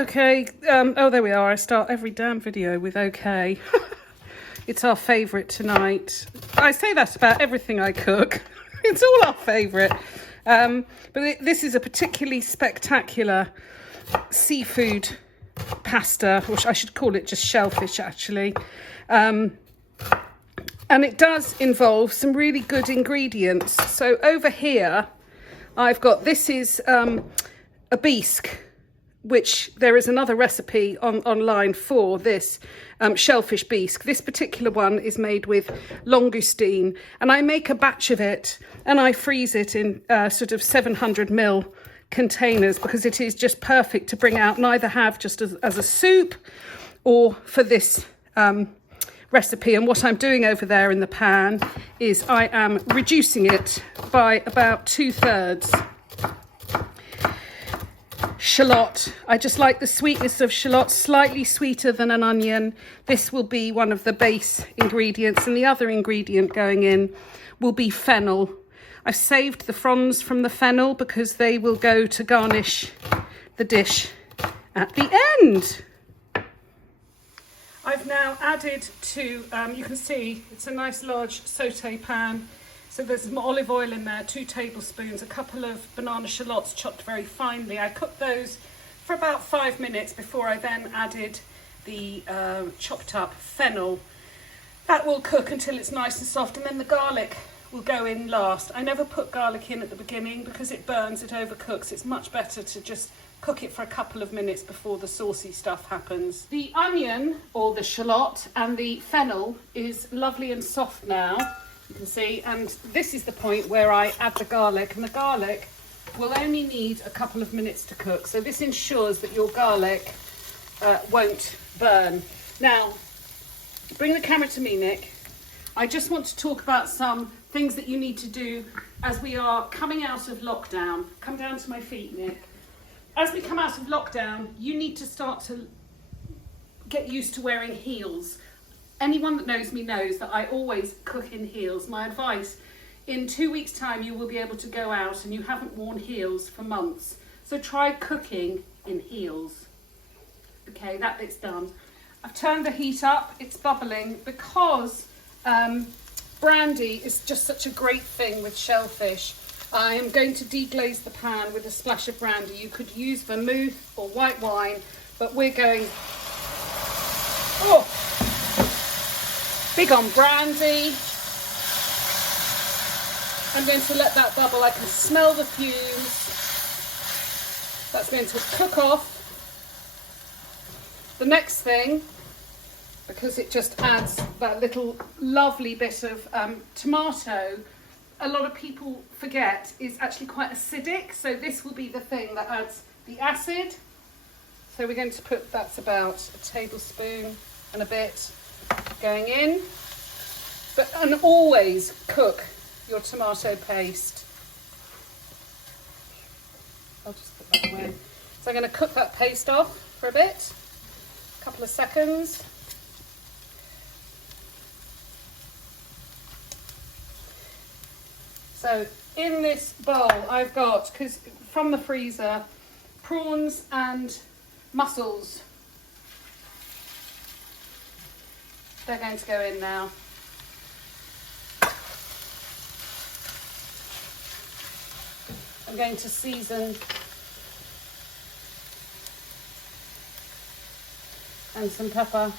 Okay, oh, there we are. I start every damn video with okay. It's our favourite tonight. I say that about everything I cook. It's all our favourite. But this is a particularly spectacular seafood pasta, which I should call it just shellfish, actually. And it does involve some really good ingredients. So over here, I've got, this is a bisque, which there is another recipe online for this shellfish bisque. This particular one is made with langoustine, and I make a batch of it and I freeze it in sort of 700ml containers because it is just perfect to bring out and either have just as a soup or for this recipe. And what I'm doing over there in the pan is I am reducing it by about 2/3. Shallot. I just like the sweetness of shallot, slightly sweeter than an onion. This will be one of the base ingredients, and the other ingredient going in will be fennel. I've saved the fronds from the fennel because they will go to garnish the dish at the end. I've now added to, you can see it's a nice large saute pan. So there's some olive oil in there, 2 tablespoons, a couple of banana shallots chopped very finely. I cooked those for about 5 minutes before I then added the chopped up fennel. That will cook until it's nice and soft, and then the garlic will go in last. I never put garlic in at the beginning because it burns, it overcooks. It's much better to just cook it for a couple of minutes before the saucy stuff happens. The onion, or the shallot, and the fennel is lovely and soft now. You can see, and this is the point where I add the garlic, and the garlic will only need a couple of minutes to cook. So this ensures that your garlic won't burn. Now, bring the camera to me, Nick. I just want to talk about some things that you need to do as we are coming out of lockdown. Come down to my feet, Nick. As we come out of lockdown, you need to start to get used to wearing heels. Anyone that knows me knows that I always cook in heels. My advice, in 2 weeks' time, you will be able to go out and you haven't worn heels for months. So try cooking in heels. Okay, that bit's done. I've turned the heat up, it's bubbling because brandy is just such a great thing with shellfish. I am going to deglaze the pan with a splash of brandy. You could use vermouth or white wine, but we're going, big on brandy. I'm going to let that bubble. I can smell the fumes. That's going to cook off. The next thing, because it just adds that little lovely bit of tomato, a lot of people forget is actually quite acidic. So this will be the thing that adds the acid. So we're going to put, that's about a tablespoon and a bit going in, and always cook your tomato paste. I'll just put that away. So I'm going to cook that paste off for a bit, a couple of seconds. So in this bowl I've got, because from the freezer, prawns and mussels. They're going to go in now. I'm going to season and some pepper.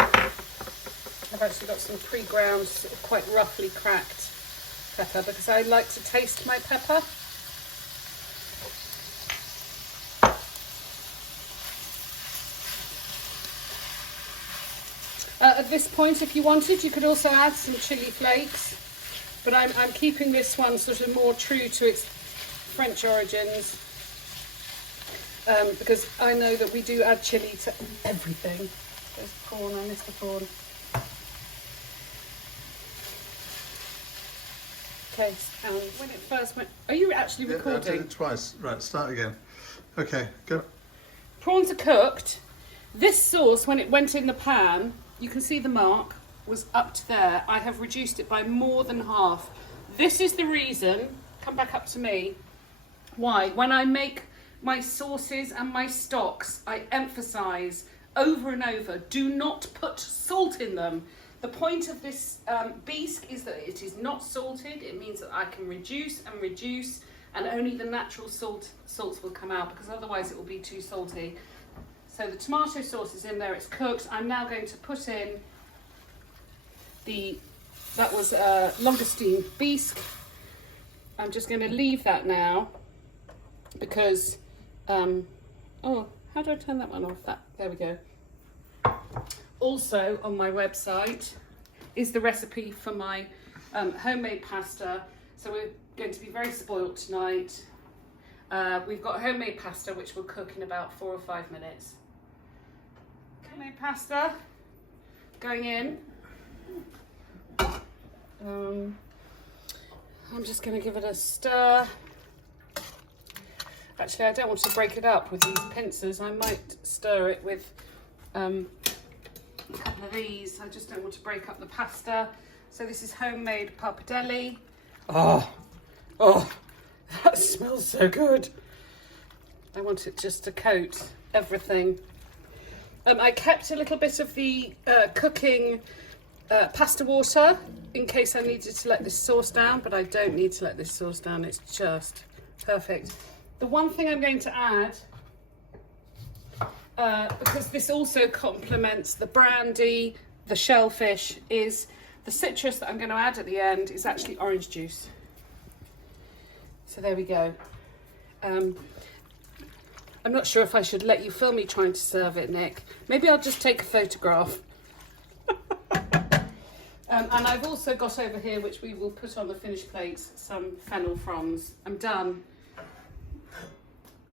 I've actually got some pre-ground, quite roughly cracked pepper because I like to taste my pepper. At this point, if you wanted, you could also add some chili flakes, but I'm keeping this one sort of more true to its French origins because I know that we do add chili to everything. There's prawn, I missed the prawn. Okay, when it first went, are you actually recording? I did it twice. Right, start again. Okay, go. Prawns are cooked. This sauce, when it went in the pan, you can see the mark was up to there. I have reduced it by more than half. This is the reason, come back up to me, why when I make my sauces and my stocks, I emphasise over and over, do not put salt in them. The point of this bisque is that it is not salted. It means that I can reduce and reduce, and only the natural salts will come out, because otherwise it will be too salty. So the tomato sauce is in there, it's cooked. I'm now going to put in that was langoustine bisque. I'm just going to leave that now because, oh, how do I turn that one off? There we go. Also on my website is the recipe for my homemade pasta. So we're going to be very spoilt tonight. We've got homemade pasta which will cook in about 4 or 5 minutes. Homemade pasta going in. I'm just going to give it a stir. Actually, I don't want to break it up with these pincers. I might stir it with a couple of these. I just don't want to break up the pasta. So this is homemade pappardelle. Oh, that smells so good. I want it just to coat everything. I kept a little bit of the cooking pasta water in case I needed to let this sauce down, but I don't need to let this sauce down. It's just perfect. The one thing I'm going to add, because this also complements the brandy, the shellfish, is the citrus that I'm going to add at the end is actually orange juice. So there we go. I'm not sure if I should let you film me trying to serve it, Nick. Maybe I'll just take a photograph. And I've also got over here, which we will put on the finished plates, some fennel fronds. I'm done.